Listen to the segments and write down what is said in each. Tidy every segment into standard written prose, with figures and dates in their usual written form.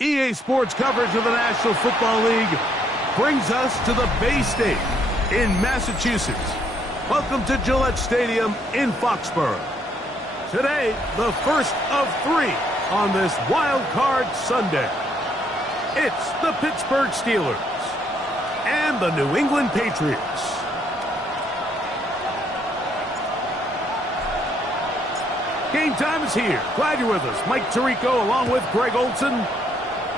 EA Sports coverage of the National Football League brings us to the Bay State in Massachusetts. Welcome to Gillette Stadium in Foxborough. Today, the first of 3 on this Wild Card Sunday. It's the Pittsburgh Steelers and the New England Patriots. Game time is here. Glad you're with us. Mike Tirico along with Greg Olson.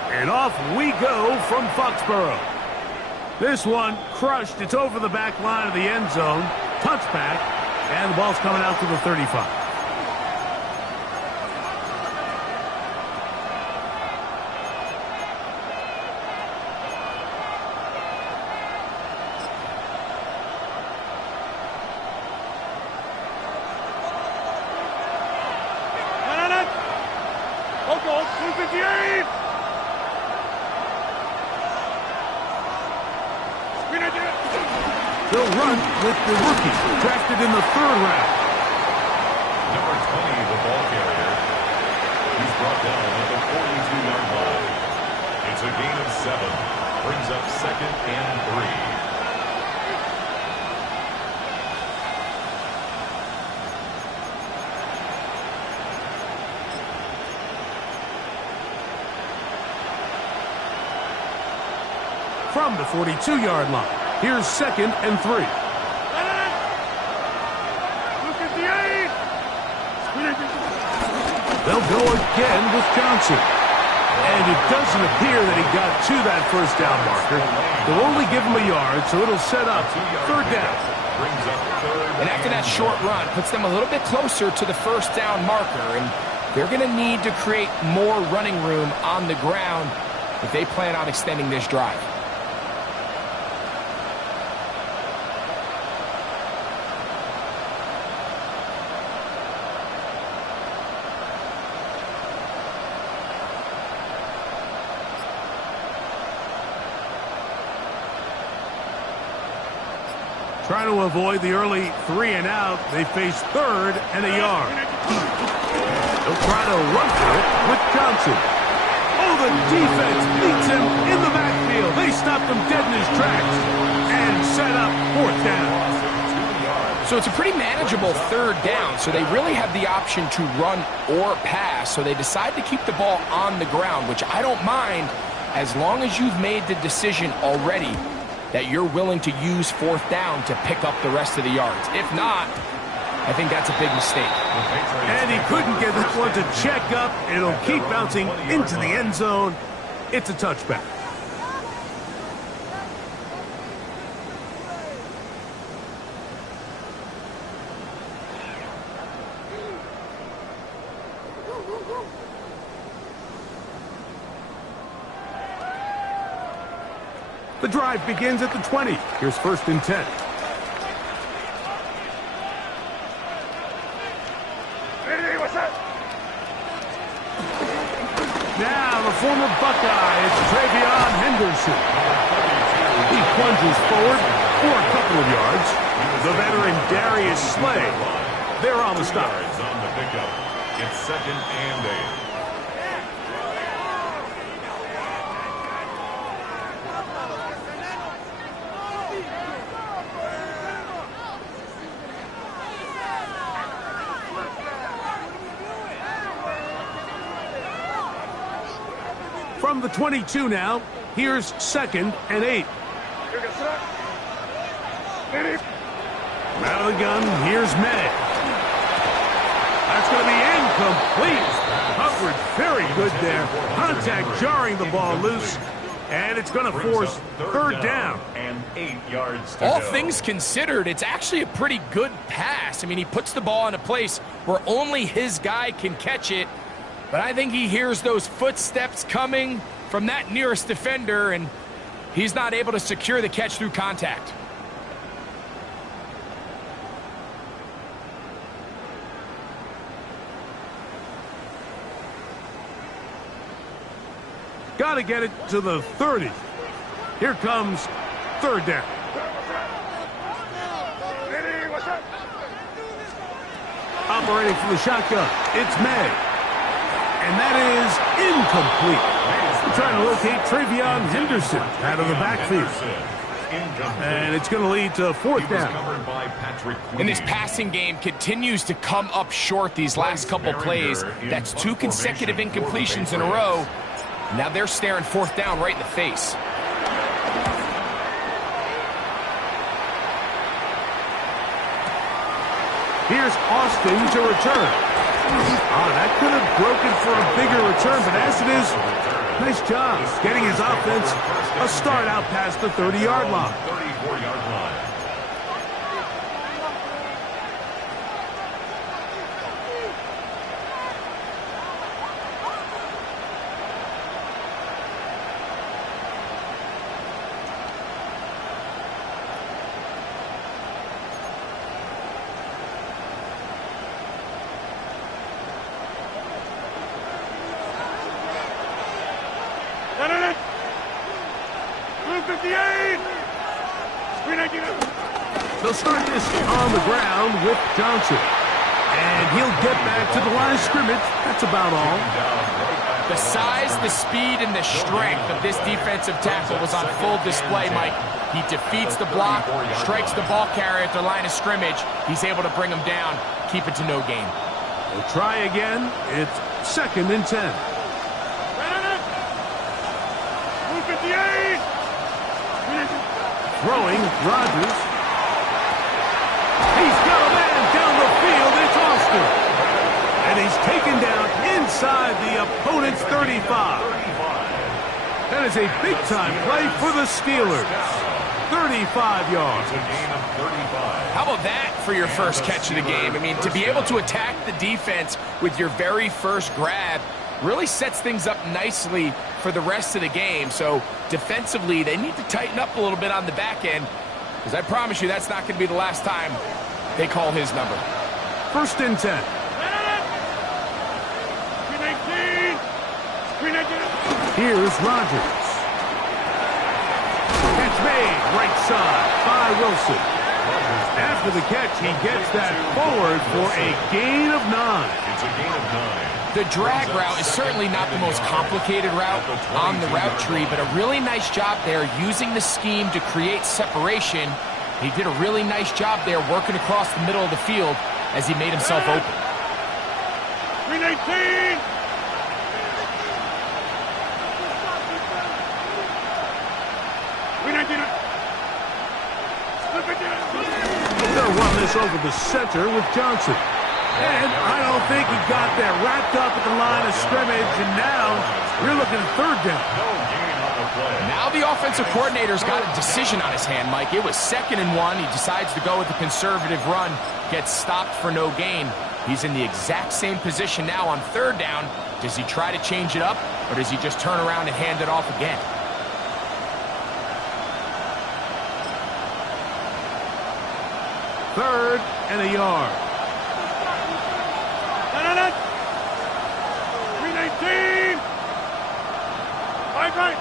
And off we go from Foxborough. This one crushed. It's over the back line of the end zone. Touchback. And the ball's coming out to the 35. They'll run with the rookie, drafted in the 3rd round. Number 20, the ball carrier. He's brought down at the 42-yard line. It's a gain of 7. Brings up 2nd and 3. From the 42-yard line. Here's 2nd and 3. They'll go again with Johnson. And it doesn't appear that he got to that first down marker. They'll only give him a yard, so it'll set up 3rd down. And after that short run, puts them a little bit closer to the first down marker. And they're going to need to create more running room on the ground if they plan on extending this drive. Trying to avoid the early 3 and out. They face 3rd and a yard. They'll try to run for it with Johnson. Oh, the defense beats him in the backfield. They stopped him dead in his tracks and set up 4th down. So it's a pretty manageable 3rd down, so they really have the option to run or pass. So they decide to keep the ball on the ground, which I don't mind as long as you've made the decision already that you're willing to use 4th down to pick up the rest of the yards. If not, I think that's a big mistake. And he couldn't get this one to check up. It'll keep bouncing into the end zone. It's a touchback. The drive begins at the 20. Here's 1st and 10. Now the former Buckeye, it's Travion Henderson. He plunges forward for a couple of yards. The veteran Darius Slay, they're on the stop. It's 2nd and 8. From the 22 now, here's 2nd and 8. Out of the gun, here's May. That's going to be incomplete. Coverage very good there. Contact jarring the ball loose. And it's going to force 3rd down. And 8 yards to All go. things considered, it's actually a pretty good pass. I mean, he puts the ball in a place where only his guy can catch it. But I think he hears those footsteps coming from that nearest defender, and he's not able to secure the catch through contact. Got to get it to the 30. Here comes 3rd down. Operating from the shotgun, it's May. And that is incomplete. trying to locate Travion Henderson out of the backfield. And it's going to lead to fourth down. And this passing game continues to come up short these last couple plays. That's 2 consecutive incompletions in a row. Now they're staring fourth down right in the face. Here's Austin to return. That could have broken for a bigger return, but as it is, nice job getting his offense a start out past the 30-yard line. 34-yard line. They'll start this on the ground with Johnson. And he'll get back to the line of scrimmage. That's about all. The size, the speed, and the strength of this defensive tackle was on full display, Mike. He defeats the block, strikes the ball carrier at the line of scrimmage. He's able to bring him down, keep it to no gain. We'll try again. It's 2nd and 10. Throwing, Rodgers. He's got a man down the field. It's Austin. And he's taken down inside the opponent's 35. That is a big-time play for the Steelers. 35 yards. How about that for your first catch of the game? I mean, to be able to attack the defense with your very first grab really sets things up nicely for the rest of the game. So defensively, they need to tighten up a little bit on the back end, because I promise you that's not going to be the last time they call his number. 1st and 10. Here's Rodgers. Catch made, right side by Wilson. After the catch, he gets that forward for a gain of 9. It's a gain of 9. The drag route is certainly not the most complicated route on the route tree, but a really nice job there using the scheme to create separation. He did a really nice job there working across the middle of the field as he made himself open. 319. They'll run this over the center with Johnson. And I don't think he got that wrapped up at the line of scrimmage, and now you're looking at 3rd down. Now the offensive coordinator's got a decision on his hand, Mike. It was 2nd and 1. He decides to go with the conservative run, gets stopped for no gain. He's in the exact same position now on 3rd down. Does he try to change it up, or does he just turn around and hand it off again? Third and a yard. 319. Right.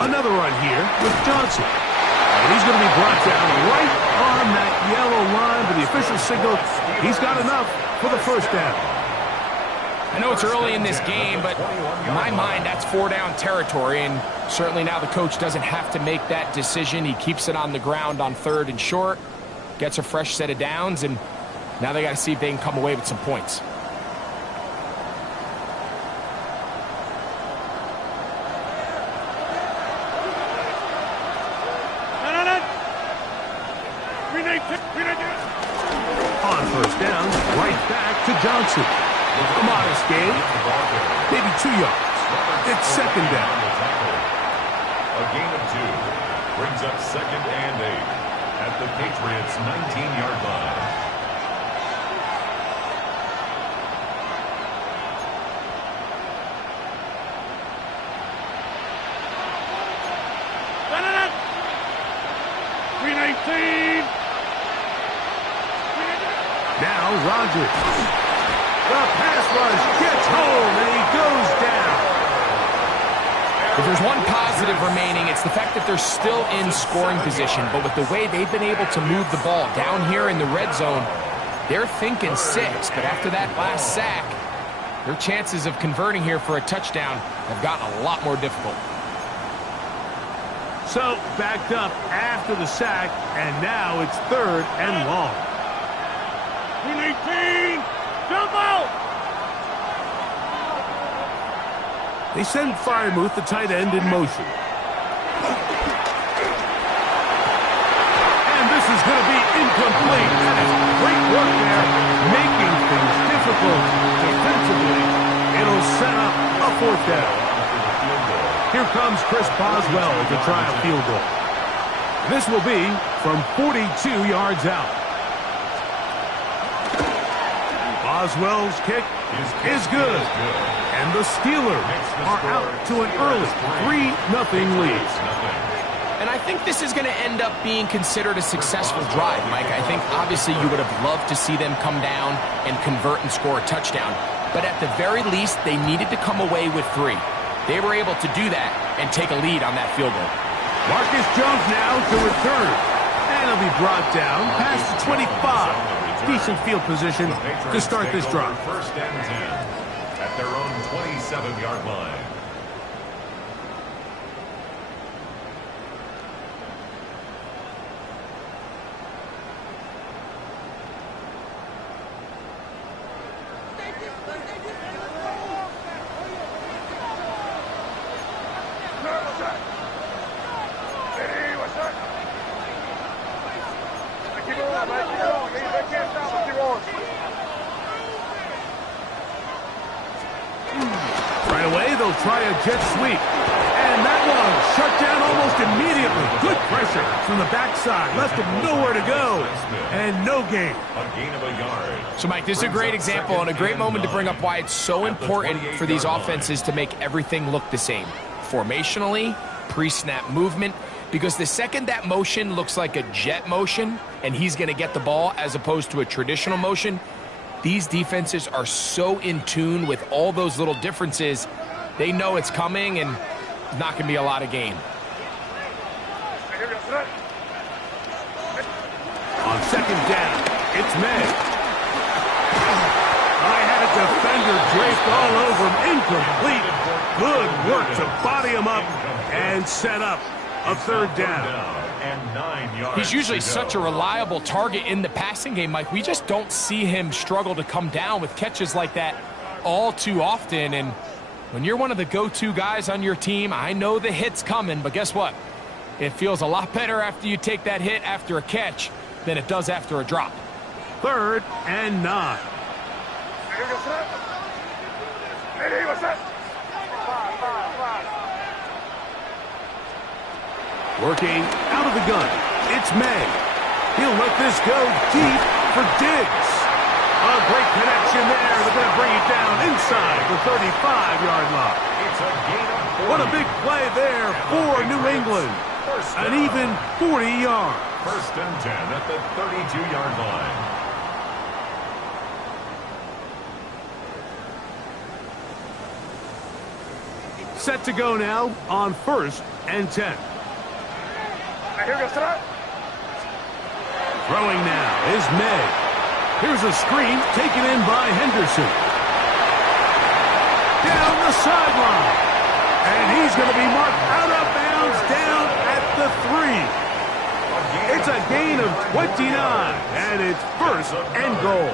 Another run here with Johnson. And he's going to be brought down right on that yellow line, but the official signal, he's got enough for the 1st down. I know it's early in this game, but in my mind, that's 4-down territory, and certainly now the coach doesn't have to make that decision. He keeps it on the ground on 3rd and short, gets a fresh set of downs, and now they got to see if they can come away with some points. On 1st down, right back to Johnson. A modest gain, maybe 2 yards. It's 2nd down. A gain of 2 brings up 2nd and 8 at the Patriots' 19-yard line. Now Rodgers. The pass rush gets home, and he goes down. If there's one positive remaining, it's the fact that they're still in scoring position. But with the way they've been able to move the ball down here in the red zone, They're thinking 6, but after that last sack, their chances of converting here for a touchdown have gotten a lot more difficult. So, backed up after the sack, and now it's 3rd and long. 18, jump out! They send Freiermuth, the tight end, in motion. And this is going to be incomplete. That is great work there, making things difficult defensively. It'll set up a 4th down. Here comes Chris Boswell to try a field goal. This will be from 42 yards out. Boswell's kick is good. And the Steelers are out to an early 3-0 lead. And I think this is going to end up being considered a successful drive, Mike. I think obviously you would have loved to see them come down and convert and score a touchdown. But at the very least, they needed to come away with 3. They were able to do that and take a lead on that field goal. Marcus Jones now to return. And he'll be brought down past the 25. Decent field position to start this drive. 1st and 10 at their own 27-yard line. Right away, they'll try a jet sweep. And that one shut down almost immediately. Good pressure from the backside. Left him nowhere to go. And no gain. A gain of a yard. So, Mike, this is a great example and a great moment to bring up why it's so important for these offenses to make everything look the same. Formationally, pre-snap movement. Because the second that motion looks like a jet motion and he's going to get the ball as opposed to a traditional motion, these defenses are so in tune with all those little differences. They know it's coming and it's not going to be a lot of gain. On 2nd down, it's May. I had a defender draped all over him. Incomplete. Good work to body him up and set up a 3rd down. And 9 yards. He's usually such a reliable target in the passing game, Mike. We just don't see him struggle to come down with catches like that all too often. And when you're one of the go-to guys on your team, I know the hit's coming, but guess what? It feels a lot better after you take that hit after a catch than it does after a drop. 3rd and 9. Working out of the gun, it's May. He'll let this go deep for Diggs. A great connection there. They're going to bring it down inside the 35-yard line. It's a gain of 40. What a big play there for New England. An even 40 yards. 1st and 10 at the 32-yard line. Set to go now on 1st and 10. Throwing now is May. Here's a screen taken in by Henderson. Down the sideline. And he's going to be marked out of bounds down at the 3. It's a gain of 29, and it's 1st and goal.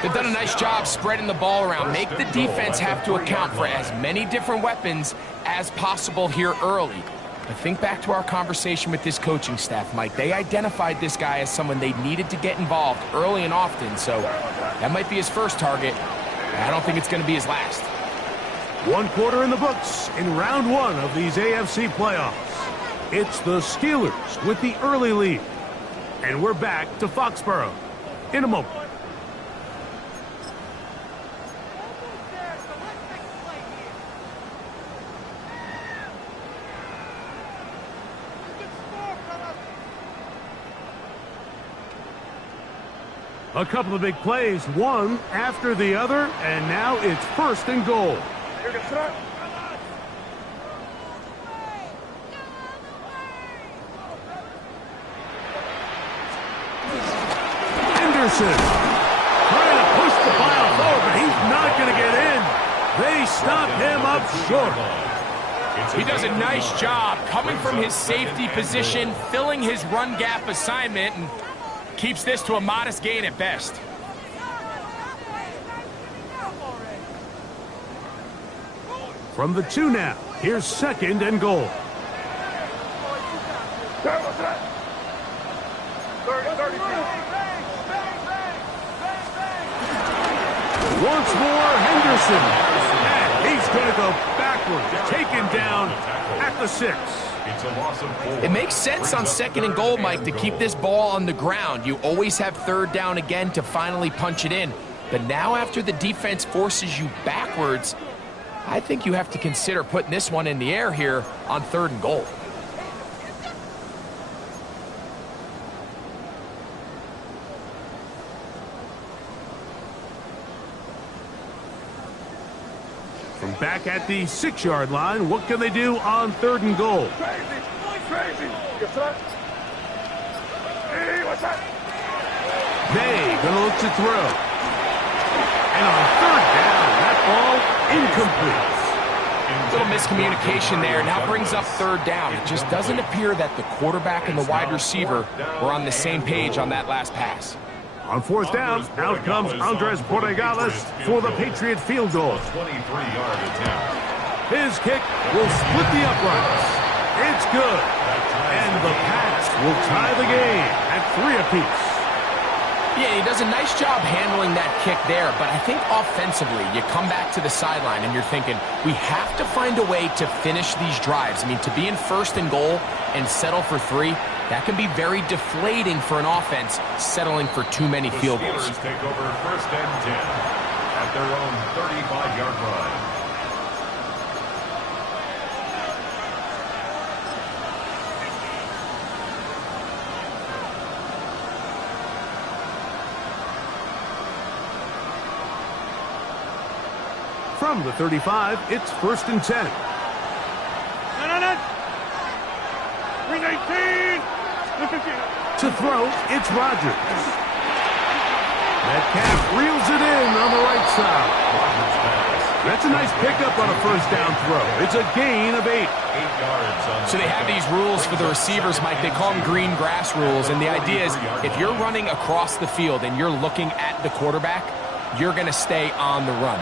They've done a nice job spreading the ball around. Make the defense have to account for as many different weapons as possible here early. But think back to our conversation with this coaching staff, Mike. They identified this guy as someone they needed to get involved early and often, so that might be his first target. I don't think it's going to be his last. 1 quarter in the books in round 1 of these AFC playoffs. It's the Steelers with the early lead. And we're back to Foxborough in a moment. A couple of big plays, one after the other, and now it's 1st and goal. Henderson trying to push the pile forward, but he's not going to get in. They stop him up short. He does a nice job coming from his safety position, filling his run gap assignment, and keeps this to a modest gain at best. From the 2 now, here's 2nd and goal. Once more, Henderson. And he's going to go backwards, taken down at the 6. It's a loss of 4. It makes sense on 2nd and goal, Mike, to keep this ball on the ground. You always have 3rd down again to finally punch it in. But now after the defense forces you backwards, I think you have to consider putting this one in the air here on 3rd and goal. From back at the 6-yard line, what can they do on 3rd and goal? May gonna look to throw. And on 3rd down, that ball incomplete. Little miscommunication there. Now brings up 3rd down. It just doesn't appear that the quarterback and the wide receiver were on the same page on that last pass. On 4th down, out comes Andres Borregales for the Patriot field goal. 23-yard attempt. His kick will split the uprights. It's good. And the Pats will tie the game at 3 apiece. Yeah, he does a nice job handling that kick there, but I think offensively, you come back to the sideline and you're thinking, we have to find a way to finish these drives. I mean, to be in 1st and goal and settle for 3, that can be very deflating for an offense settling for too many field goals. The Steelers take over 1st and 10 at their own 35-yard line. From the 35, it's 1st and 10. To throw, it's Rodgers. Metcalf reels it in on the right side. That's a nice pickup on a 1st down throw. It's a gain of 8. 8 yards. So they have these rules for the receivers, Mike. They call them green grass rules. And the idea is if you're running across the field and you're looking at the quarterback, you're going to stay on the run.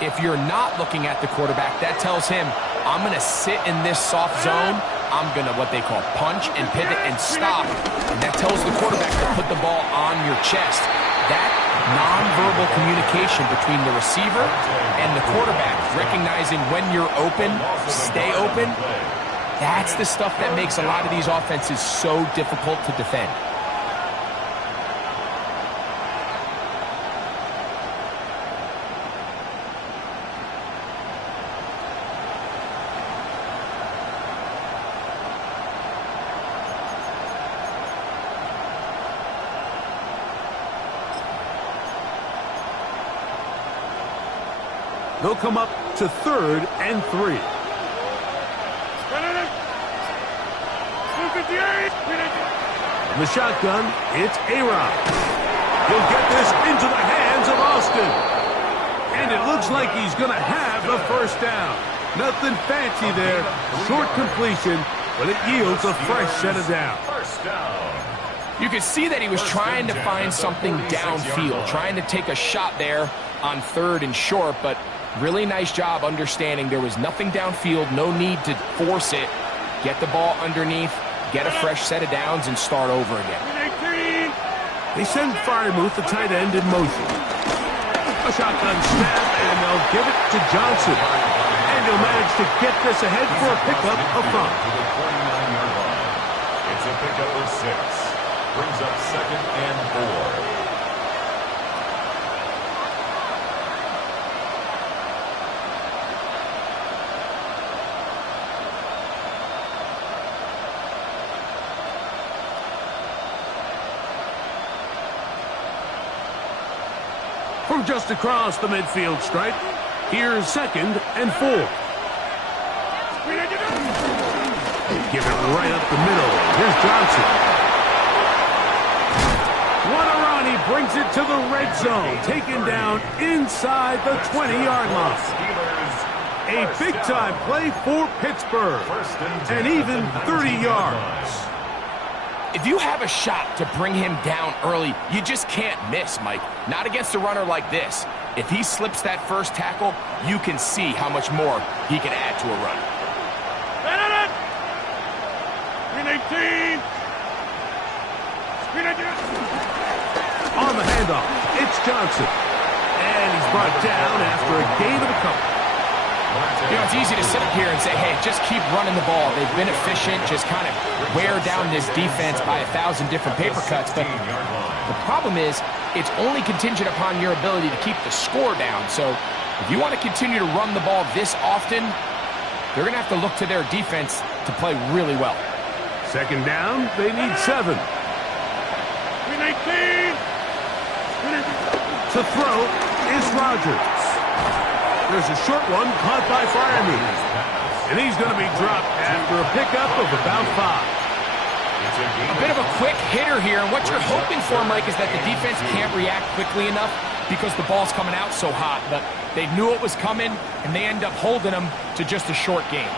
If you're not looking at the quarterback, that tells him, I'm going to sit in this soft zone. I'm going to what they call punch and pivot and stop. And that tells the quarterback to put the ball on your chest. That nonverbal communication between the receiver and the quarterback, recognizing when you're open, stay open, that's the stuff that makes a lot of these offenses so difficult to defend. They'll come up to 3rd and 3. In the shotgun, it's A-Rod. He'll get this into the hands of Austin. And it looks like he's going to have the 1st down. Nothing fancy there. Short completion, but it yields a fresh set of downs. 1st down. You could see that he was trying to find something downfield, trying to take a shot there on 3rd and short, but really nice job understanding there was nothing downfield, no need to force it. Get the ball underneath, get a fresh set of downs, and start over again. They send Freiermuth, the tight end, in motion. A shotgun snap, and they'll give it to Johnson. And he'll manage to get this ahead for a pickup up front. To the 49-yard line. It's a pickup of 6. Brings up 2nd and 4. From just across the midfield stripe, here's 2nd and 4. Give it right up the middle. Here's Johnson. What a run And he brings it to the red zone, taken down inside the 20-yard line. A big-time play for Pittsburgh, and even 30 yards. If you have a shot to bring him down early, you just can't miss, Mike. Not against a runner like this. If he slips that first tackle, you can see how much more he can add to a run. On the handoff, it's Johnson. And he's brought down after a gain of a couple. You know, it's easy to sit up here and say, hey, just keep running the ball. They've been efficient, just kind of wear down this defense by 1,000 different paper cuts. But the problem is, it's only contingent upon your ability to keep the score down. So if you want to continue to run the ball this often, they're going to have to look to their defense to play really well. Second down, they need 7. To throw is Rodgers. There's a short one caught by Freiermuth. And he's going to be dropped after a pickup of about 5. A bit of a quick hitter here, and what you're hoping for, Mike, is that the defense can't react quickly enough because the ball's coming out so hot. But they knew it was coming, and they end up holding them to just a short gain.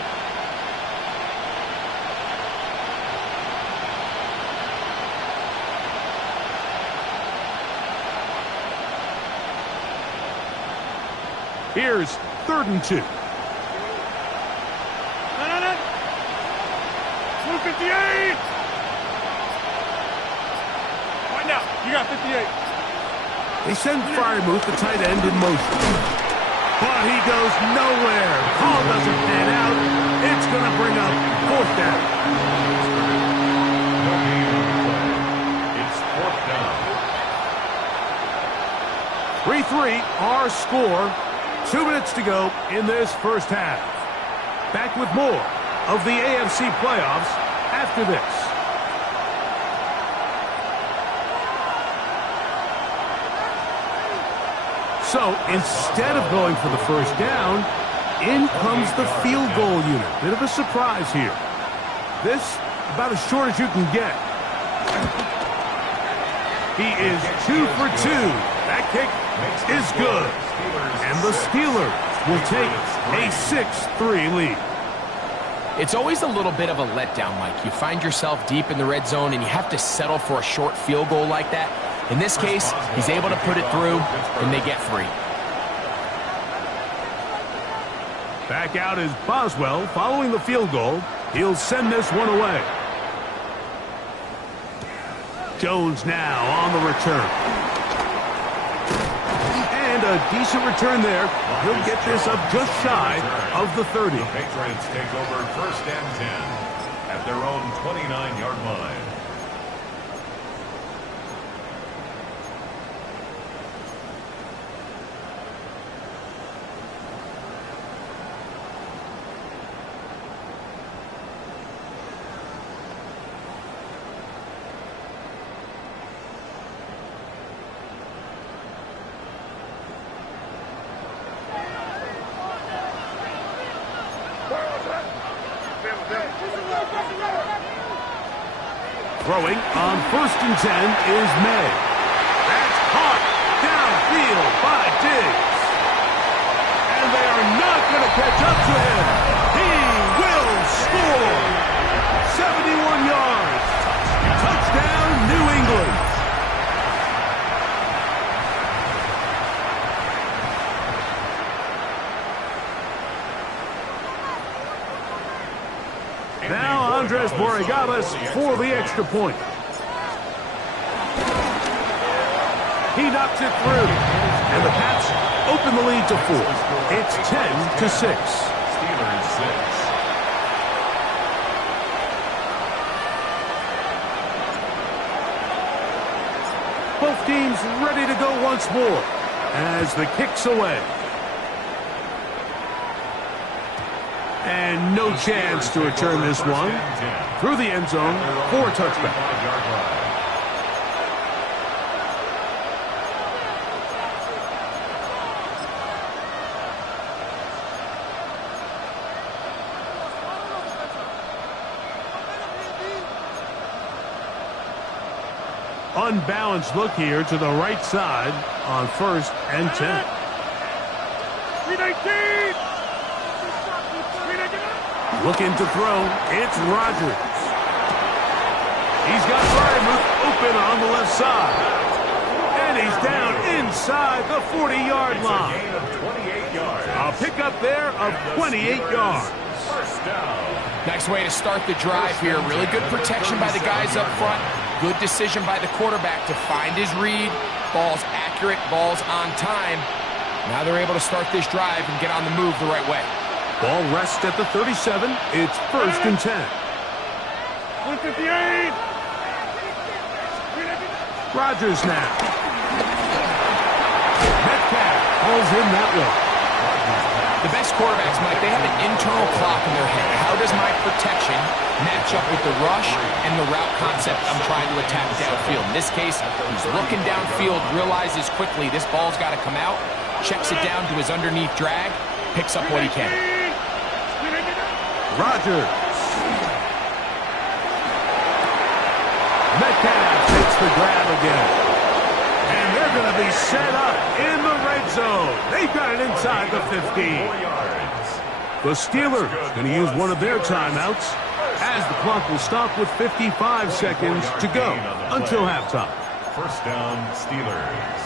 Here's 3rd and 2. 58. Right now, you got 58. They send Freiermuth, the tight end, in motion. But he goes nowhere. Call doesn't pan out. It's going to bring up 4th down. It's 4th down. 3-3, our score. 2 minutes to go in this first half. Back with more of the AFC playoffs after this. So instead of going for the first down, in comes the field goal unit. Bit of a surprise here. This about as short as you can get. He is 2 for 2. That kick is good. And the Steelers will take a 6-3 lead. It's always a little bit of a letdown, Mike. You find yourself deep in the red zone, and you have to settle for a short field goal like that. In this case, he's able to put it through, and they get 3. Back out is Boswell following the field goal. He'll send this one away. Jones now on the return. And a decent return there. He'll get this up just shy of the 30. The Patriots take over 1st and 10 at their own 29-yard line. Throwing on 1st and 10 is May. That's caught downfield by Diggs. And they are not going to catch up to him. He will score. 71 yards. Touchdown, New England. Now Andres Borregales for the extra point. He knocks it through. And the Pats open the lead to 4. It's 10-6. Steelers 6. Both teams ready to go once more as the kick's away. And no chance to return this one through the end zone for a touchback. unbalanced look here to the right side on 1st and 10. Looking to throw, it's Rodgers. He's got Frymuth open on the left side. And he's down inside the 40-yard line. A pickup there of 28 yards. Nice way to start the drive here. Really good protection by the guys up front. Good decision by the quarterback to find his read. Ball's accurate, ball's on time. Now they're able to start this drive and get on the move the right way. Ball rests at the 37. It's 1st and 10. 158. Rodgers now. Metcalf pulls in that one. The best quarterbacks, Mike, they have an internal clock in their head. How does my protection match up with the rush and the route concept I'm trying to attack downfield? In this case, he's looking downfield, realizes quickly this ball's got to come out, checks it down to his underneath drag, picks up what he can. Rodgers. Metcalf takes the grab again. And they're going to be set up in the red zone. They've got it inside the 15. The Steelers going to use one of their timeouts as the clock will stop with 55 seconds to go until halftime. 1st down, Steelers.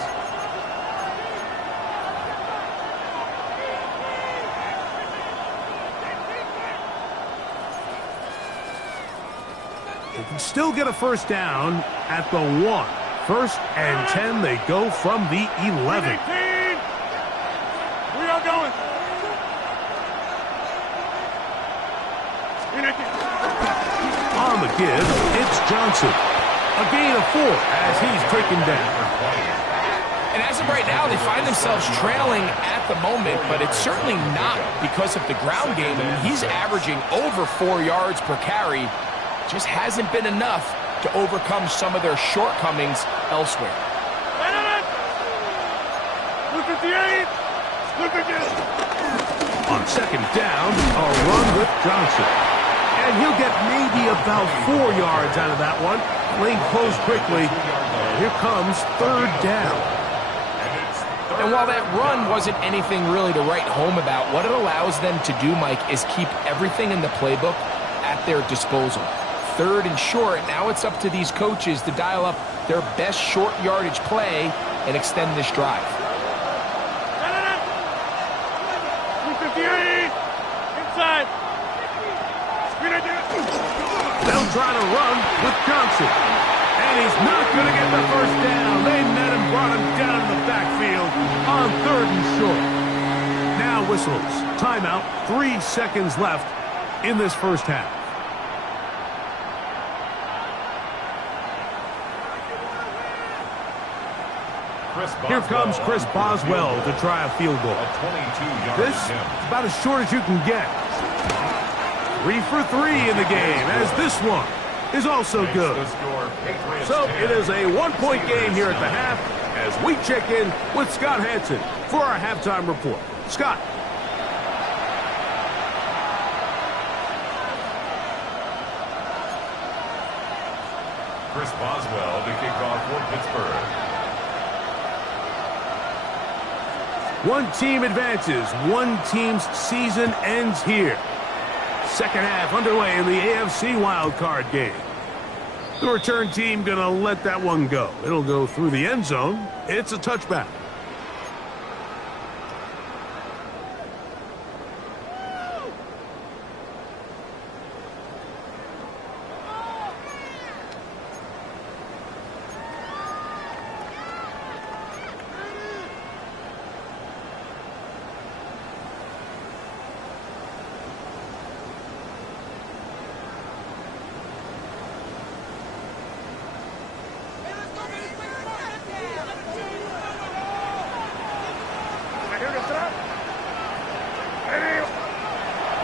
They can still get a 1st down at the 1. 1st and 10, they go from the 11. We are going. On the give, it's Johnson. A gain of 4 as he's taken down. And as of right now, they find themselves trailing at the moment, but it's certainly not because of the ground game. I mean, he's averaging over 4 yards per carry. Just hasn't been enough to overcome some of their shortcomings elsewhere. 158. On 2nd down, a run with Johnson. And he'll get maybe about 4 yards out of that one. Lane closed quickly. And here comes 3rd down. And while that run wasn't anything really to write home about, what it allows them to do, Mike, is keep everything in the playbook at their disposal. 3rd and short, now it's up to these coaches to dial up their best short yardage play and extend this drive. 158. Inside. They'll try to run with Johnson. And he's not going to get the 1st down. They met him, brought him down in the backfield on 3rd and short. Now whistles. Timeout. 3 seconds left in this 1st half. Here comes Chris Boswell to try a field goal. This is about as short as you can get. 3 for 3 in the game, as this one is also good. So it is a 1-point game here at the half as we check in with Scott Hansen for our halftime report. Scott. Chris Boswell to kick off for Pittsburgh. One team advances. One team's season ends here. 2nd half underway in the AFC wildcard game. The return team going to let that one go. It'll go through the end zone. It's a touchback.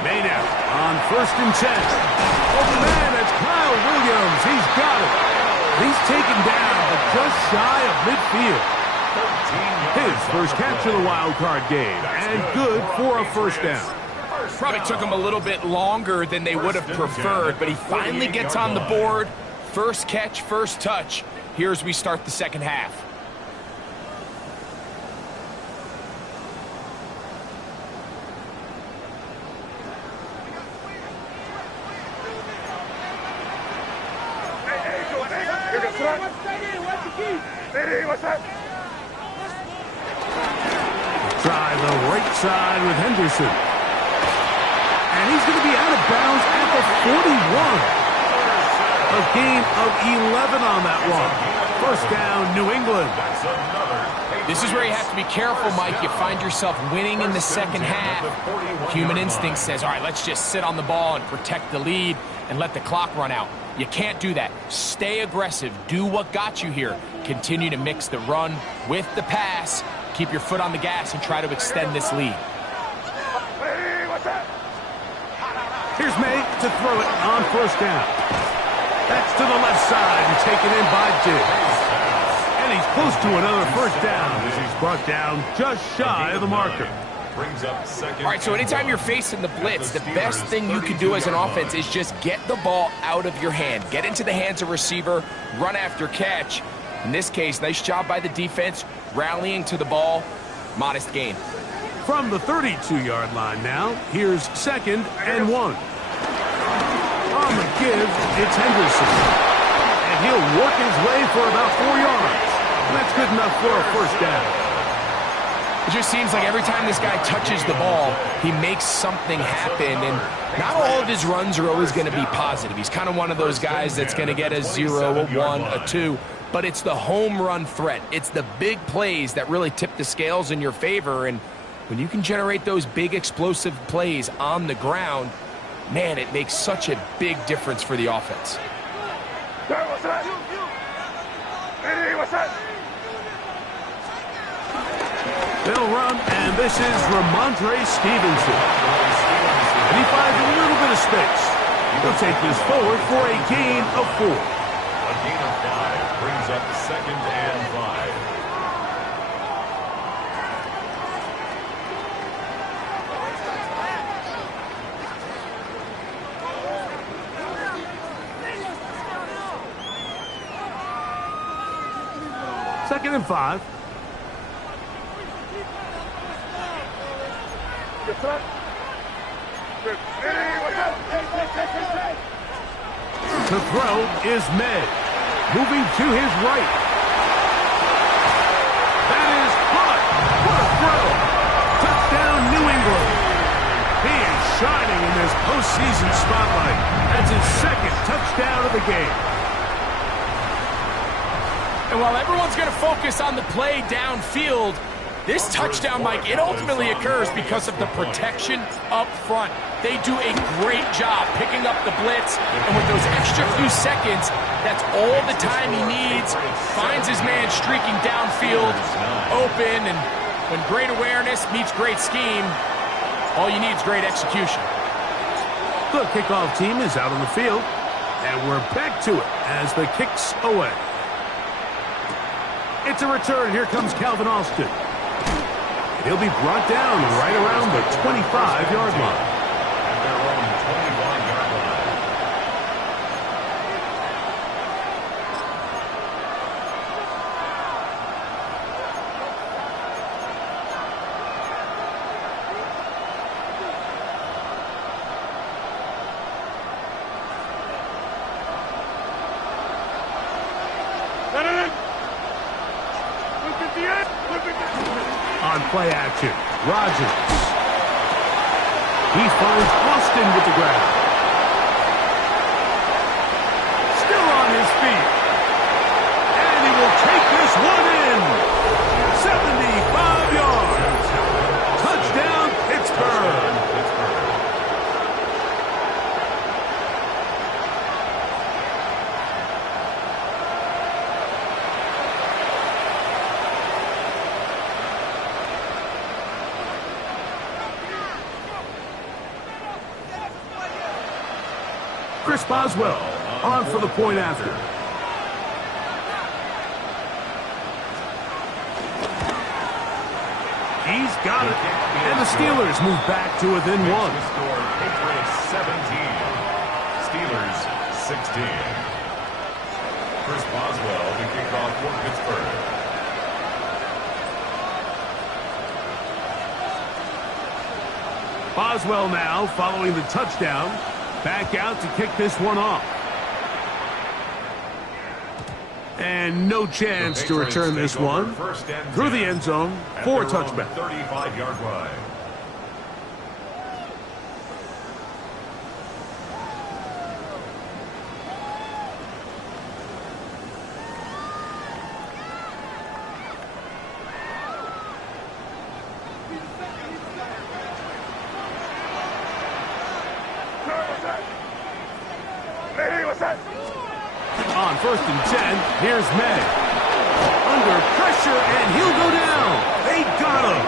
Maynard on 1st and 10. Oh, man, it's Kyle Williams. He's got it. He's taken down, but just shy of midfield. His first catch of the wild card game, and good for a 1st down. Probably took him a little bit longer than they would have preferred, but he finally gets on the board. 1st catch, 1st touch. here as we start the second half. Try the right side with Henderson. And he's going to be out of bounds at the 41. A gain of 11 on that one. First down, New England. This is where you have to be careful, Mike. You find yourself winning in the second half. Human instinct says, all right, let's just sit on the ball and protect the lead and let the clock run out. You can't do that. Stay aggressive. Do what got you here. Continue to mix the run with the pass. Keep your foot on the gas and try to extend this lead. Here's May to throw it on first down. That's to the left side and taken in by Diggs. And he's close to another first down as he's brought down just shy of the marker. All right, so anytime you're facing the blitz, the best thing you can do as an offense is just get the ball out of your hand. Get into the hands of receiver, run after catch. In this case, nice job by the defense, rallying to the ball. Modest gain. From the 32-yard line now, here's 2nd and 1. On the give, it's Henderson. And he'll work his way for about 4 yards. And that's good enough for a first down. It just seems like every time this guy touches the ball, he makes something happen. And not all of his runs are always going to be positive. He's kind of one of those guys that's going to get a 0, a 1, a 2. But it's the home run threat. It's the big plays that really tip the scales in your favor. And when you can generate those big explosive plays on the ground, man, it makes such a big difference for the offense. They'll run, and this is Ramondre Stevenson. And he finds a little bit of space. He'll take this forward for a gain of 4. A gain of 5 brings up 2nd and 5. Second and 5. The throw is May. Moving to his right. That is caught. What a throw. Touchdown, New England. He is shining in this postseason spotlight. That's his 2nd touchdown of the game. And while everyone's going to focus on the play downfield, this touchdown, Mike, it ultimately occurs because of the protection up front. They do a great job picking up the blitz, and with those extra few seconds, that's all the time he needs. Finds his man streaking downfield, open, and when great awareness meets great scheme, all you need is great execution. The kickoff team is out on the field, and we're back to it as the kick's away. It's a return. Here comes Calvin Austin. He'll be brought down right around the 25-yard line. At their own 21-yard line. On play action, Rodgers. He finds Austin with the grab. Still on his feet. And he will take this one in. 75 yards. Touchdown, Pittsburgh. Chris Boswell on for the point after. He's got it. And the Steelers move back to within 1. Patriots 17. Steelers 16. Chris Boswell to kick off for Pittsburgh. Boswell now following the touchdown. Back out to kick this one off. And no chance to return this one. Through the end zone for a touchback. 35-yard line. On 1st and 10, here's May. Under pressure, and he'll go down. They got him.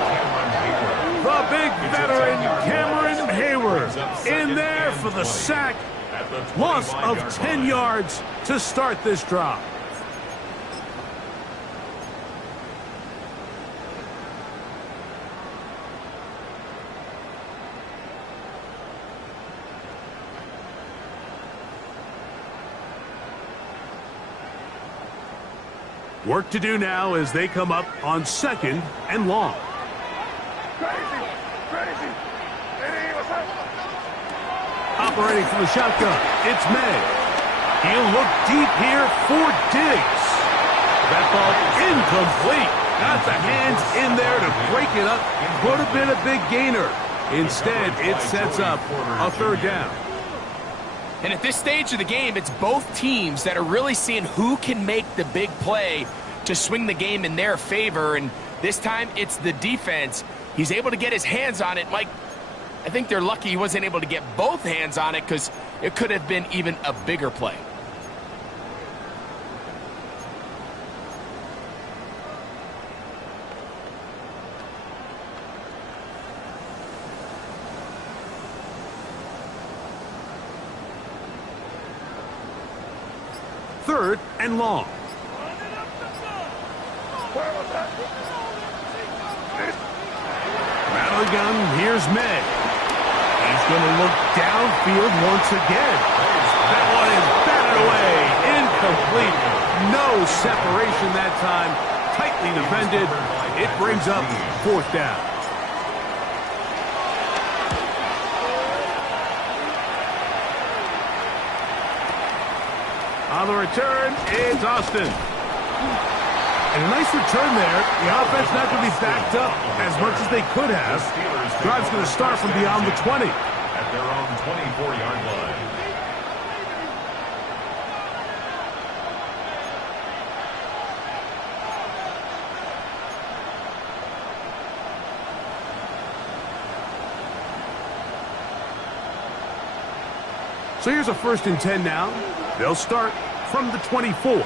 The big veteran, Cameron Hayward, in there for the sack. Loss of 10 yards to start this drive. Work to do now as they come up on 2nd and long. Operating from the shotgun, it's May. He'll look deep here for Diggs. That ball incomplete. Got the hands in there to break it up. Could have been a big gainer. Instead, it sets up a 3rd down. And at this stage of the game, it's both teams that are really seeing who can make the big play to swing the game in their favor. And this time, it's the defense. He's able to get his hands on it. Mike, I think they're lucky he wasn't able to get both hands on it because it could have been even a bigger play. Third and long. Rattle gun, here's May. He's going to look downfield once again. That one is batted away. Incomplete. No separation that time. Tightly defended. It brings up 4th down. On the return, it's Austin. And a nice return there. The offense not going to be backed up as much as they could have. Drive's going to start from beyond the 20. At their own 24-yard line. So here's a 1st and 10 now. They'll start from the 24.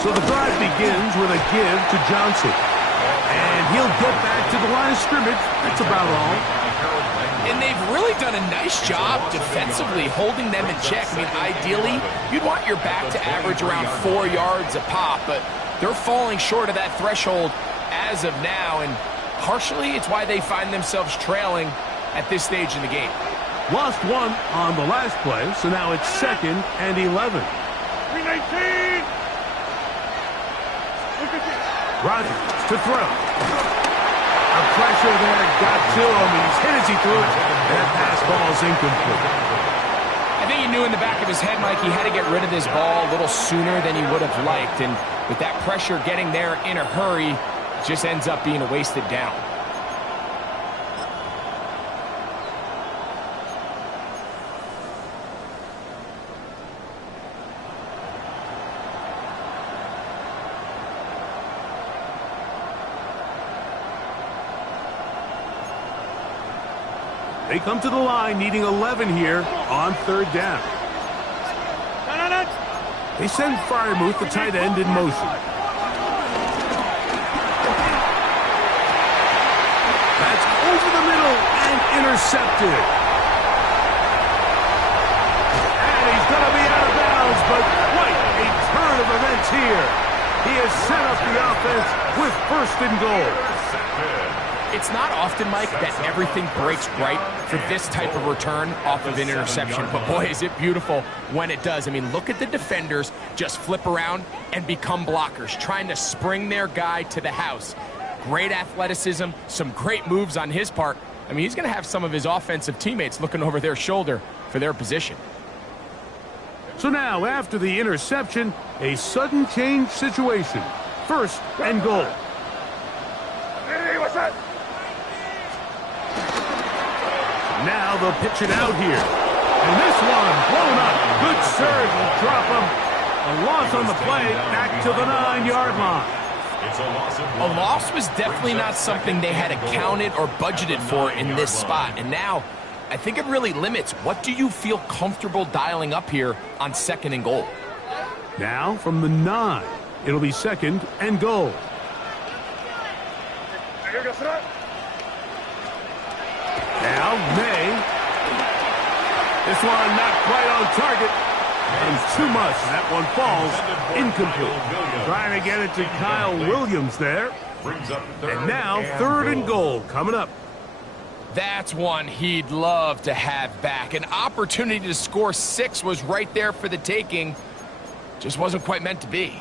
So the drive begins with a give to Johnson. And he'll get back to the line of scrimmage. That's about all. And they've really done a nice job defensively holding them in check. I mean, ideally, you'd want your back to average around 4 yards a pop, but they're falling short of that threshold as of now, and partially it's why they find themselves trailing at this stage in the game. Lost one on the last play, so now it's 2nd and 11. 319! Rodgers to throw. The pressure there got to him. He's hit as he threw it. That pass ball is incomplete. I think he knew in the back of his head, Mike, he had to get rid of this ball a little sooner than he would have liked. And with that pressure getting there in a hurry, it just ends up being a wasted down. They come to the line needing 11 here on 3rd down. They send Freiermuth, the tight end, in motion. That's over the middle and intercepted. And he's going to be out of bounds, but quite a turn of events here. He has set up the offense with 1st and goal. It's not often, Mike, that everything breaks right for this type of return off of an interception. But boy, is it beautiful when it does. I mean, look at the defenders just flip around and become blockers, trying to spring their guy to the house. Great athleticism, some great moves on his part. I mean, he's going to have some of his offensive teammates looking over their shoulder for their position. So now, after the interception, a sudden change situation. First and goal. Hey, what's that? Now they'll pitch it out here. And this one blown up. Good surge will drop him. A loss on the play, back to the 9-yard line. A loss was definitely not something they had accounted or budgeted for in this spot. And now, I think it really limits what do you feel comfortable dialing up here on second and goal. Now from the 9, it'll be second and goal. Now May. This one not quite on target. And too much. That one falls incomplete. Trying to get it to Kyle Williams there. And now third and goal coming up. That's one he'd love to have back. An opportunity to score 6 was right there for the taking. Just wasn't quite meant to be.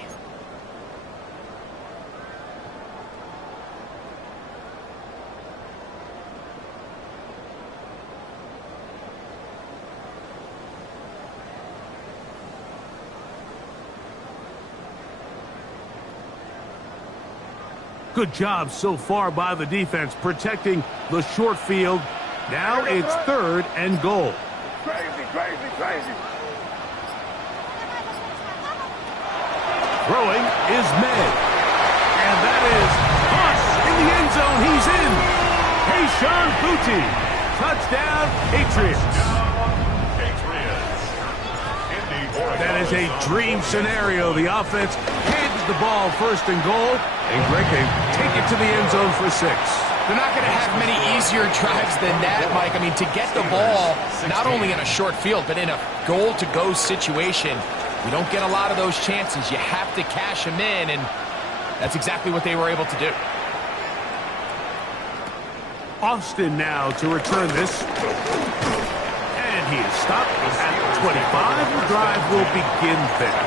Good job so far by the defense protecting the short field. Now it's third and goal. Crazy, crazy, crazy. Throwing is May. And that is Huss in the end zone. He's in. Kayshon Boutte. Touchdown, Patriots. That is a dream scenario. The offense handed the ball first and goal. And Greg, they take it to the end zone for 6. They're not going to have many easier drives than that, Mike. I mean, to get the ball, not only in a short field, but in a goal-to-go situation, you don't get a lot of those chances. You have to cash them in, and that's exactly what they were able to do. Austin now to return this. And he is stopped at 25. The drive will begin there.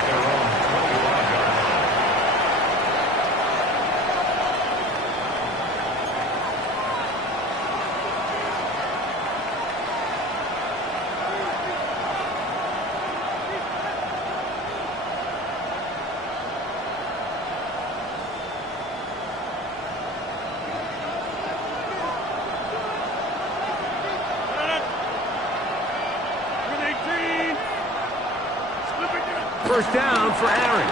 First down for Aaron.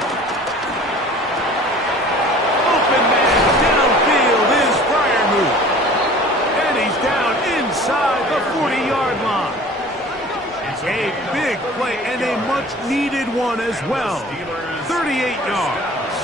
Open man downfield is Freiermuth. And he's down inside the 40-yard line. A big play and a much-needed one as well. 38 yards.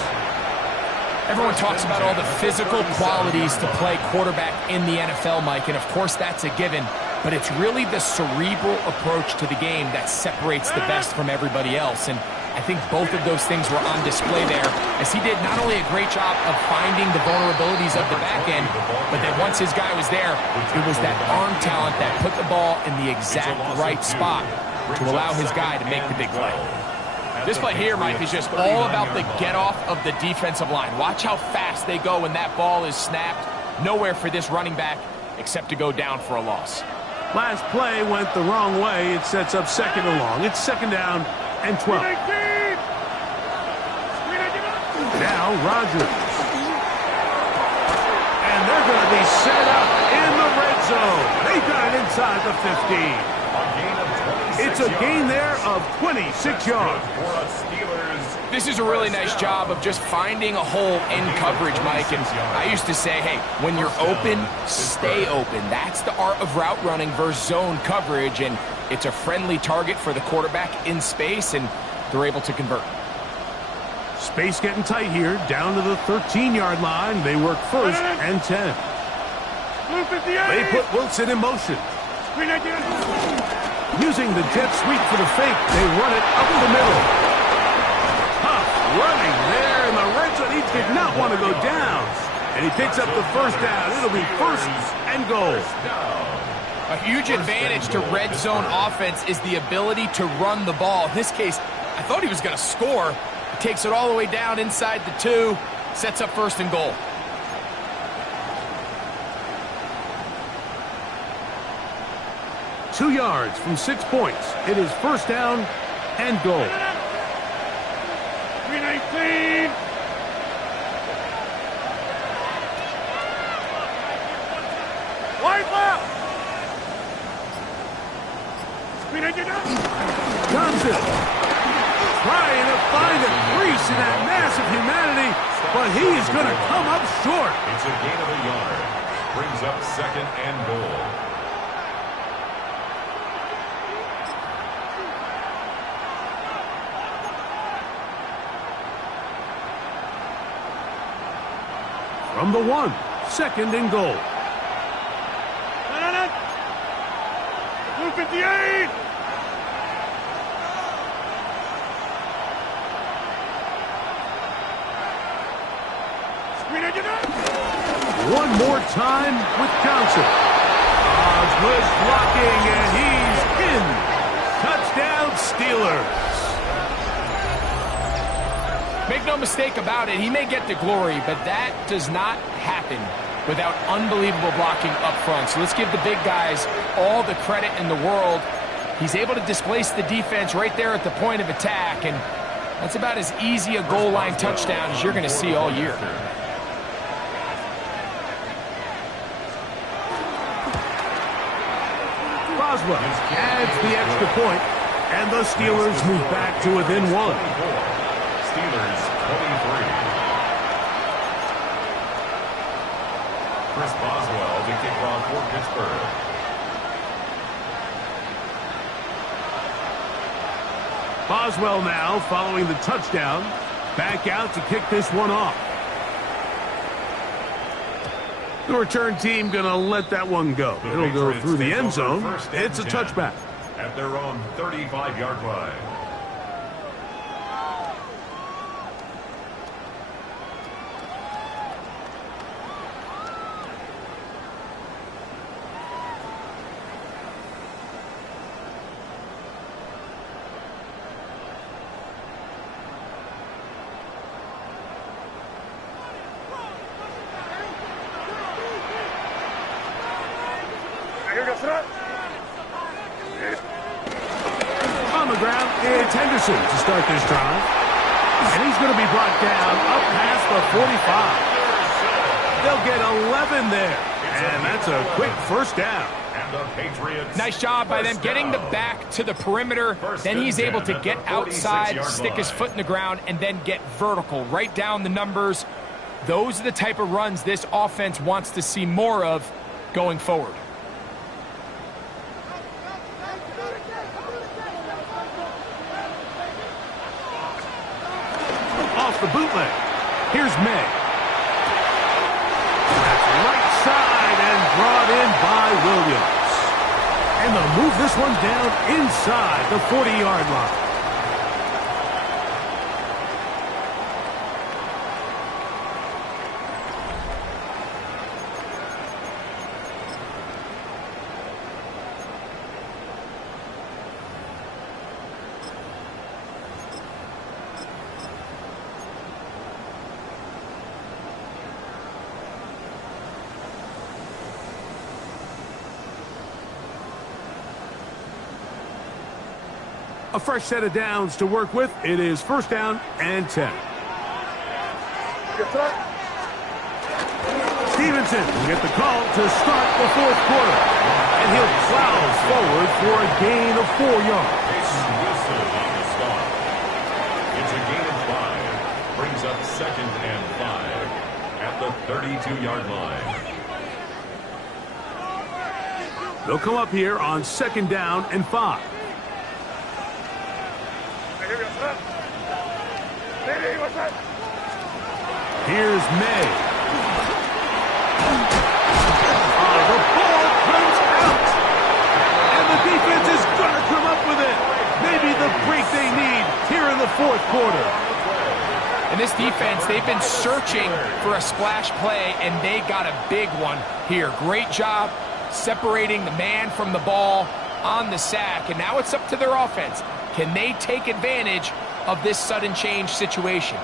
Everyone talks about all the physical qualities to play quarterback in the NFL, Mike, and of course that's a given. But it's really the cerebral approach to the game that separates the best from everybody else. And I think both of those things were on display there, as he did not only a great job of finding the vulnerabilities of the back end, but then once his guy was there, it was that arm talent that put the ball in the exact right spot to allow his guy to make the big play. This play here, Mike, is just all about the get-off of the defensive line. Watch how fast they go when that ball is snapped. Nowhere for this running back except to go down for a loss. Last play went the wrong way. It sets up second and long. It's second down and 12. Now Rodgers. And they're going to be set up in the red zone. They got it inside the 15. It's a gain there of 26 yards. This is a really nice job of just finding a hole in coverage, Mike. And I used to say, hey, when you're open, stay open. That's the art of route running versus zone coverage. And it's a friendly target for the quarterback in space, and they're able to convert. Space getting tight here, down to the 13-yard line. They work first and 10. They put Wilson in motion. Using the jet sweep for the fake, they run it up the middle. Tough running there in the red zone. He did not want to go down. And he picks up the first down. It'll be first and goal. A huge advantage to red zone offense is the ability to run the ball. In this case, I thought he was going to score. He takes it all the way down inside the 2, sets up first and goal. Two yards from 6 points. It is first down and goal. 319. Wide left. 319. Johnson trying to find a crease in that mass of humanity, but he's going to come up short. It's a gain of a yard. Brings up second and goal. From the 1, second and goal. 258. One more time with Johnson. Oswald's blocking, and he's in. Touchdown, Steelers. Make no mistake about it, he may get the glory, but that does not happen without unbelievable blocking up front. So let's give the big guys all the credit in the world. He's able to displace the defense right there at the point of attack, and that's about as easy a goal line touchdown as you're going to see all year. Boswell adds the extra point, and the Steelers move back to within 1. Steelers 23. Chris Boswell to kick off for Pittsburgh. Boswell now following the touchdown. Back out to kick this one off. The return team going to let that one go. It'll go through the end zone. It's a touchback. At their own 35-yard line. On the ground, it's Henderson to start this drive. And he's going to be brought down up past the 45. They'll get 11 there. And that's a quick first down. And the Patriots. Nice job by them getting the back to the perimeter. Then he's able to get outside, stick his foot in the ground, and then get vertical. Right down the numbers. Those are the type of runs this offense wants to see more of going forward. Off the bootleg. Here's May. That's right side and brought in by Williams. And they'll move this one down inside the 40-yard line. A fresh set of downs to work with. It is first down and 10. Stevenson will get the call to start the fourth quarter. And he'll plow forward for a gain of 4 yards. Whistle on the start. It's a gain of 5. Brings up second and 5 at the 32-yard line. They'll come up here on second down and 5. Here's May. The ball comes out. And the defense is going to come up with it. Maybe the break they need here in the fourth quarter. And this defense, they've been searching for a splash play, and they got a big one here. Great job separating the man from the ball on the sack, and now it's up to their offense. Can they take advantage of this sudden change situation?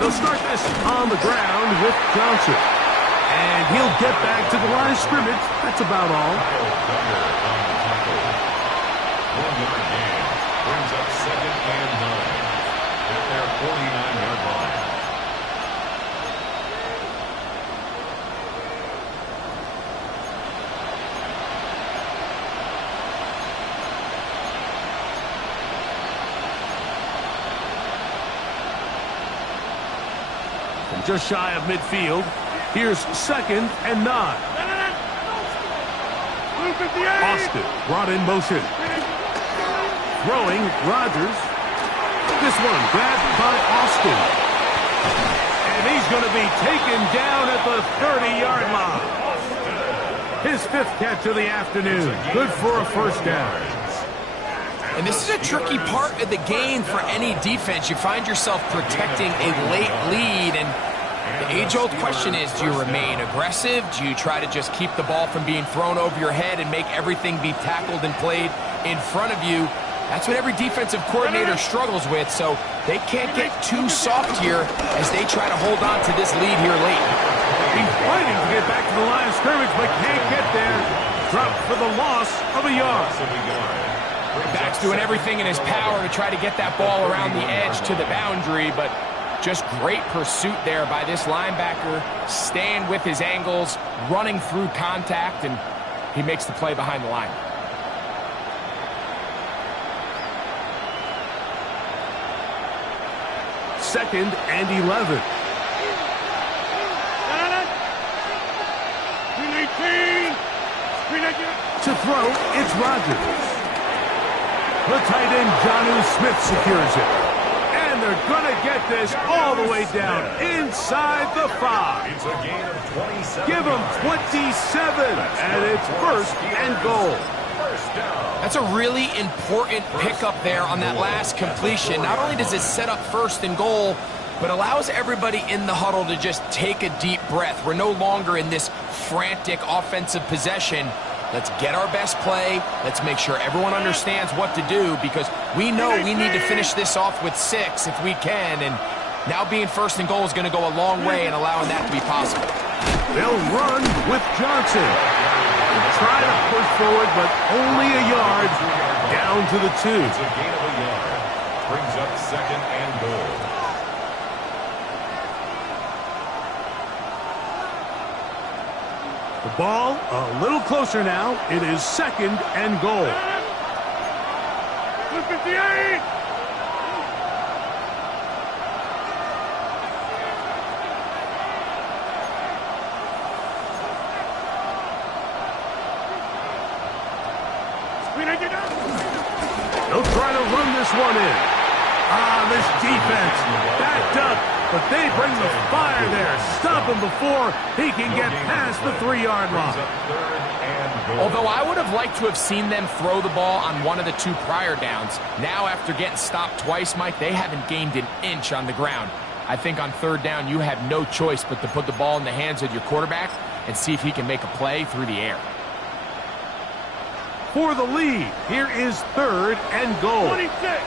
They'll start this on the ground with Johnson. And he'll get back to the line of scrimmage. That's about all. 1-yard gain. Brings up 2nd and 9. At their 49-yard line. Just shy of midfield. Here's 2nd and 9. Austin brought in motion. Throwing, Rodgers. This one grabbed by Austin. And he's going to be taken down at the 30-yard line. His 5th catch of the afternoon. Good for a first down. And this is a tricky part of the game for any defense. You find yourself protecting a late lead, and the age-old question is, do you remain aggressive? Do you try to just keep the ball from being thrown over your head and make everything be tackled and played in front of you? That's what every defensive coordinator struggles with, so they can't get too soft here as they try to hold on to this lead here late. He's fighting to get back to the line of scrimmage, but can't get there. Dropped for the loss of a yard. Back's doing everything in his power to try to get that ball around the edge to the boundary, but just great pursuit there by this linebacker, staying with his angles, running through contact, and he makes the play behind the line. Second and 11. To throw, it's Rodgers. The tight end, Jonnu Smith, secures it. And they're going to get this all the way down inside the 5. It's a gain of 27. Give them 27, and it's 1st and goal. That's a really important pickup there on that last completion. Not only does it set up 1st and goal, but allows everybody in the huddle to just take a deep breath. We're no longer in this frantic offensive possession. Let's get our best play. Let's make sure everyone understands what to do, because we know we need to finish this off with 6 if we can, and now being 1st and goal is going to go a long way in allowing that to be possible. They'll run with Johnson. Try to push forward, but only a yard down to the 2. It's a gain of a yard. Brings up 2nd and goal. The ball a little closer now. It is 2nd and goal. 58! They'll try to run this one in. This defense backed up, but they bring the fire there. Stop him before he can get past the 3-yard line. Although I would have liked to have seen them throw the ball on one of the 2 prior downs. Now, after getting stopped twice, Mike, they haven't gained an inch on the ground. I think on 3rd down, you have no choice but to put the ball in the hands of your quarterback and see if he can make a play through the air. For the lead, here is 3rd and goal. 26.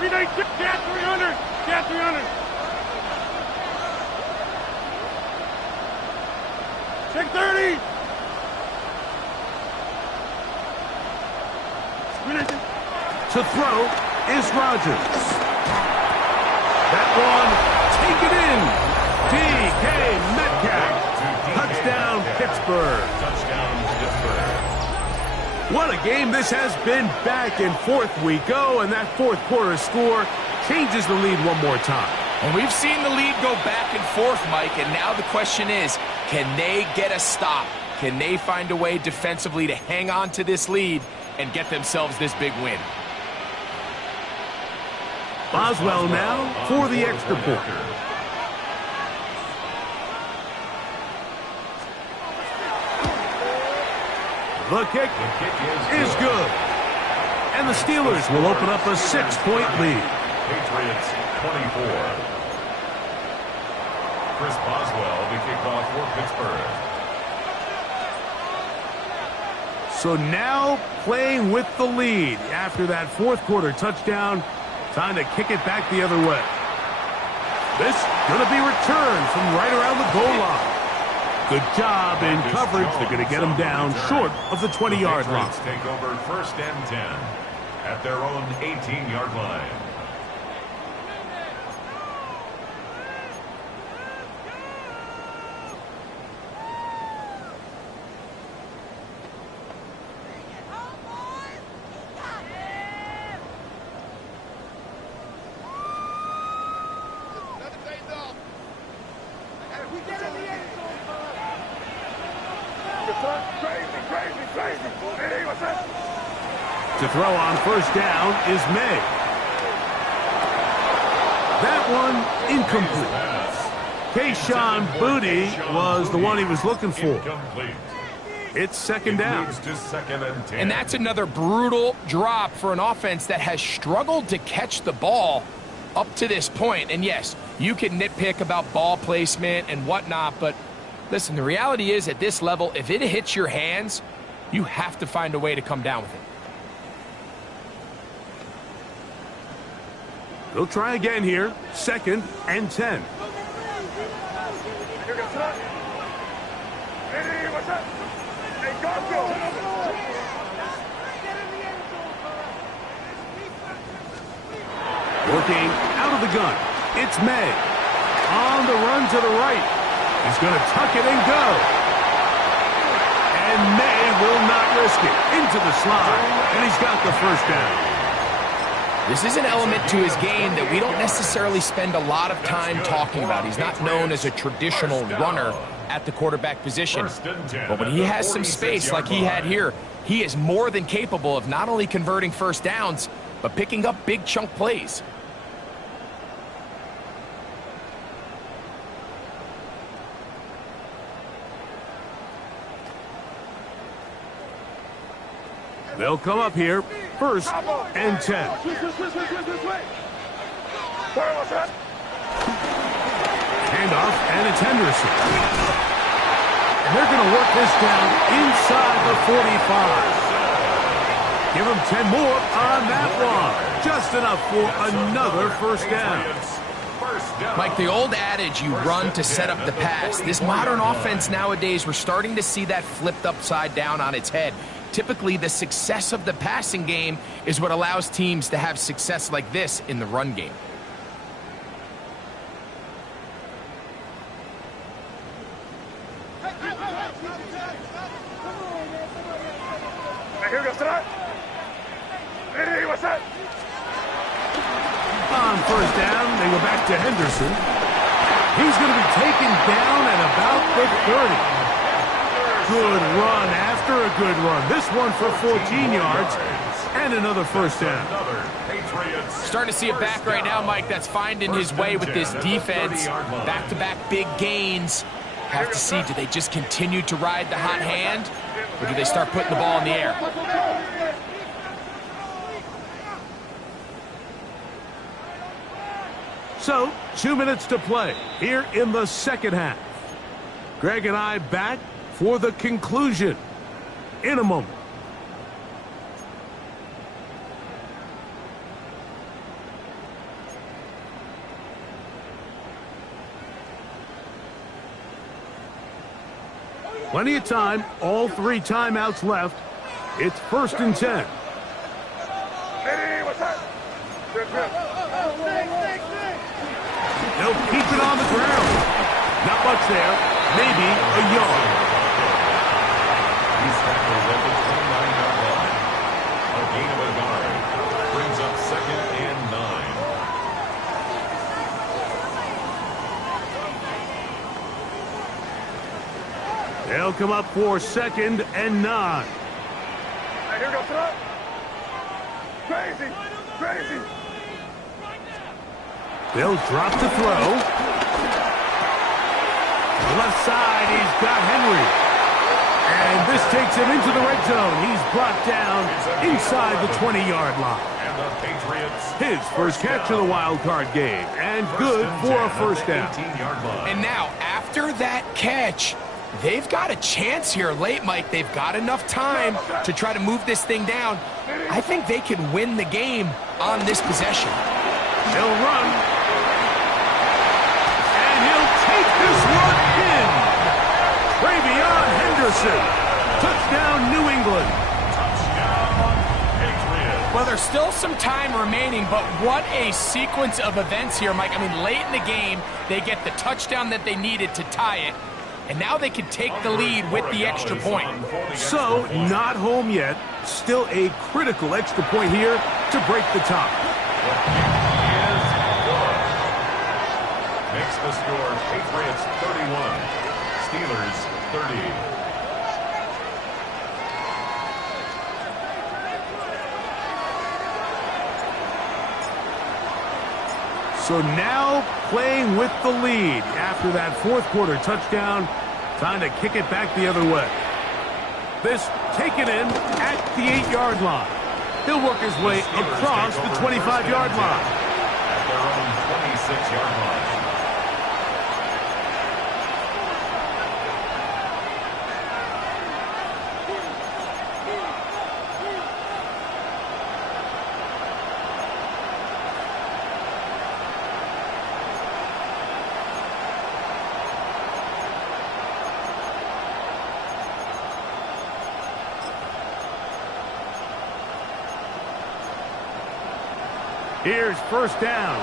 Cat 300. Cat 300. Check 30. To throw is Rodgers. That one, take it in. DK Metcalf. Touchdown, Pittsburgh. Touchdown, Pittsburgh. What a game this has been. Back and forth we go, and that 4th quarter score changes the lead one more time. And we've seen the lead go back and forth, Mike, and now the question is, can they get a stop? Can they find a way defensively to hang on to this lead and get themselves this big win? Boswell now for the extra point. The kick is good. And the Steelers will open up a 6-point lead. Patriots 24. Chris Boswell, the kickoff for Pittsburgh. So now playing with the lead after that fourth quarter touchdown. Time to kick it back the other way. This going to be returned from right around the goal line. Good job in coverage. They're going to get them down short of the 20-yard line. Take over 1st and 10 at their own 18-yard line. To throw on 1st down is May. That one incomplete. Kayshawn Boutte was the one he was looking for. It's 2nd down. And that's another brutal drop for an offense that has struggled to catch the ball up to this point. And yes, you can nitpick about ball placement and whatnot, but listen, the reality is at this level, if it hits your hands, you have to find a way to come down with it. They'll try again here. 2nd and 10. Working out of the gun. It's May. On the run to the right. He's going to tuck it and go. And May will not risk it. Into the slide. And he's got the 1st down. This is an element to his game that we don't necessarily spend a lot of time talking about. He's not known as a traditional runner at the quarterback position. But when he has some space like he had here, he is more than capable of not only converting 1st downs, but picking up big chunk plays. They'll come up here. 1st and 10. Handoff, and it's Henderson. And they're going to work this down inside the 45. Give them 10 more on that one. Just enough for another 1st down. Mike, the old adage, you run to set up the pass. This modern offense nowadays, we're starting to see that flipped upside down on its head. Typically, the success of the passing game is what allows teams to have success like this in the run game. On 1st down, they go back to Henderson. He's going to be taken down at about the 30. Good run after a good run. This one for 14 yards and another 1st down. Starting to see it back right now, Mike. That's finding his way with this defense. Back-to-back big gains. Have to see, do they just continue to ride the hot hand, or do they start putting the ball in the air? So, 2 minutes to play here in the 2nd half. Greg and I back for the conclusion in a moment. Plenty of time, all 3 timeouts left. It's 1st and 10. They'll keep it on the ground. Not much there, maybe a yard. He's tackled at the 29-yard line. A gain of a yard brings up 2nd and 9. They'll come up for 2nd and 9. Here goes it. Crazy, crazy. They'll drop to throw. The left side, he's got Henry. And this takes him into the red zone. He's brought down inside the 20-yard line. And the Patriots. His first catch of the wild card game. And good for a first down. And now, after that catch, they've got a chance here late, Mike. They've got enough time to try to move this thing down. I think they can win the game on this possession. He'll run. And he'll take this one in. Travion Henderson. Touchdown, New England. Touchdown, Patriots. Well, there's still some time remaining, but what a sequence of events here, Mike. I mean, late in the game, they get the touchdown that they needed to tie it, and now they can take the lead with the extra point. So, not home yet. Still a critical extra point here to break the tie. Makes the score Patriots 31, Steelers 30. So now playing with the lead after that fourth quarter touchdown. Time to kick it back the other way. This taken in at the 8-yard line. He'll work his way across the 25-yard line. At their own 26-yard line. Here's first down.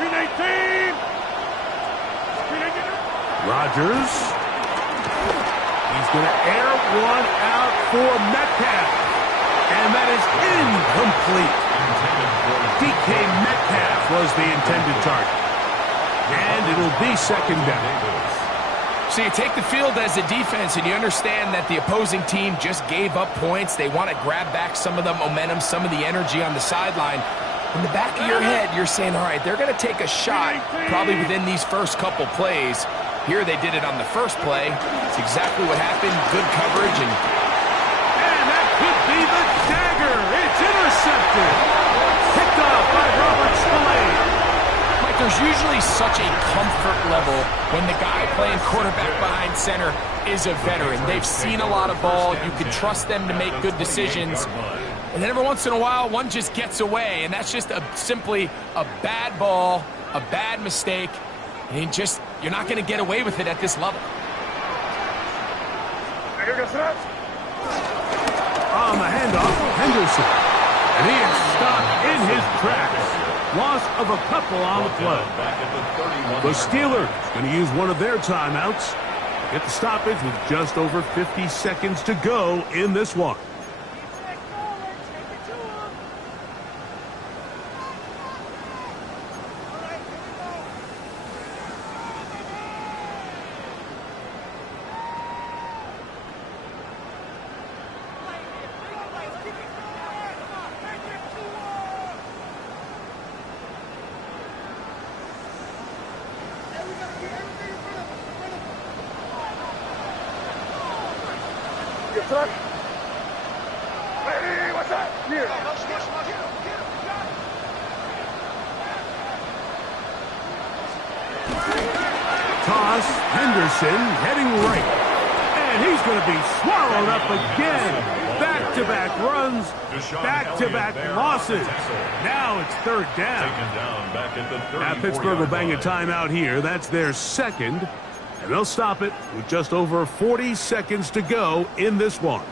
319. Rodgers. He's going to air one out for Metcalf. And that is incomplete. DK Metcalf was the intended target. And it'll be second down. So you take the field as a defense, and you understand that the opposing team just gave up points. They want to grab back some of the momentum, some of the energy on the sideline. In the back of your head, you're saying, all right, they're going to take a shot probably within these first couple plays. Here they did it on the first play. It's exactly what happened. Good coverage. And that could be the dagger. It's intercepted. Picked off by Robert Spillane. Mike, there's usually such a comfort level when the guy playing quarterback behind center is a veteran. They've seen a lot of ball. You can trust them to make good decisions. And then every once in a while, one just gets away, and that's just simply a bad ball, a bad mistake. And you're not going to get away with it at this level. On the handoff, Henderson. And he is stopped in his tracks. Loss of a couple on the play. The Steelers going to use one of their timeouts. Get the stoppage with just over 50 seconds to go in this one. Hey, what's up? Here. Toss, Henderson heading right. And he's going to be swallowed up again. Back-to-back runs, back-to-back losses. Now it's third down. Now Pittsburgh will bang a timeout here. That's their second. And they'll stop it with just over 40 seconds to go in this one.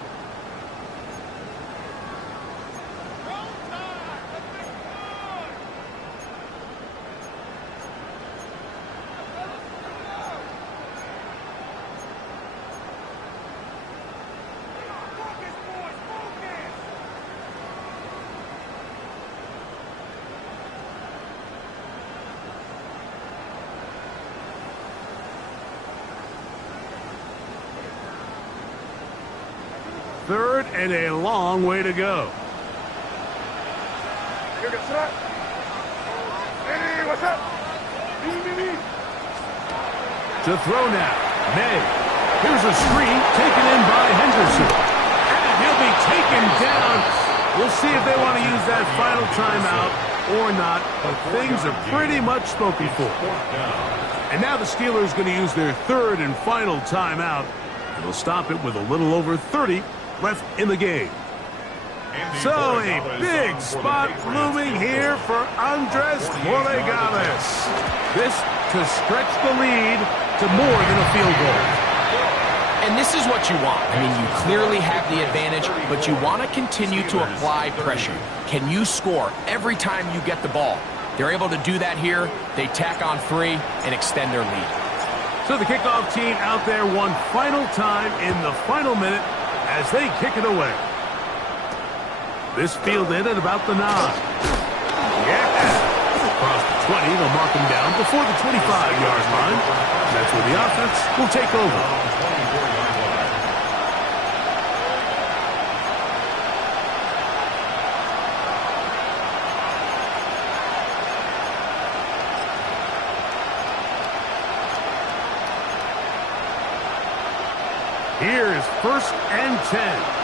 Third and a long way to go. Hey, what's up? To throw now. May. Here's a screen taken in by Henderson. And he'll be taken down. We'll see if they want to use that final timeout or not, but things are pretty much spoken for. And now the Steelers are going to use their third and final timeout. And they'll stop it with a little over 30 left in the game. So a big spot looming here for Andres Borregales. This to stretch the lead to more than a field goal. And this is what you want. I mean, you clearly have the advantage, but you want to continue to apply pressure. Can you score every time you get the ball? They're able to do that here. They tack on 3 and extend their lead. So the kickoff team out there one final time in the final minute as they kick it away. This fielded at about the 9. Yeah! Across the 20, they'll mark him down before the 25-yard line. That's where the offense will take over. Here is 1st and 10.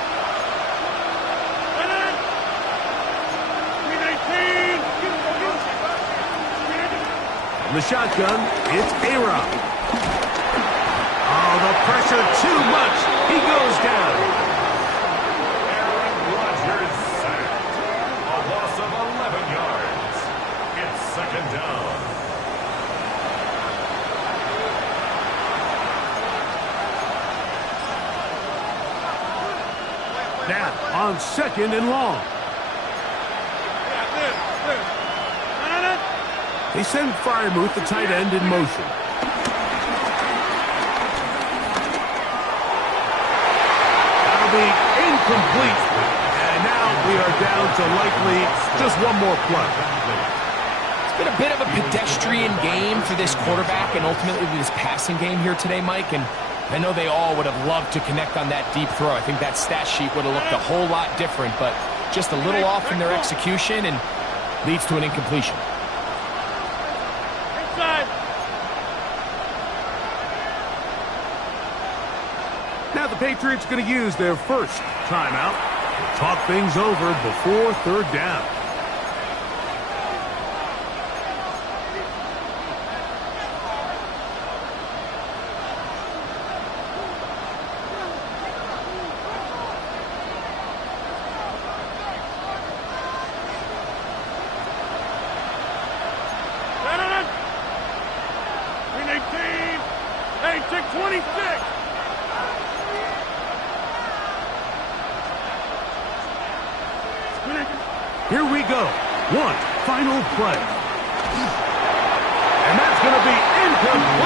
From the shotgun, it's A-Rob. Oh, the pressure too much. He goes down. Aaron Rodgers sacked. A loss of 11 yards. It's 2nd down. Now on 2nd and long. They send Freiermuth, the tight end, in motion. That'll be incomplete. And now we are down to likely just one more play. It's been a bit of a pedestrian game for this quarterback and ultimately this passing game here today, Mike. And I know they all would have loved to connect on that deep throw. I think that stat sheet would have looked a whole lot different, but just a little off in their execution and leads to an incompletion. Now the Patriots going to use their first timeout to talk things over before 3rd down. Hey, take 26. Here we go. One final play. And that's going to be incomplete.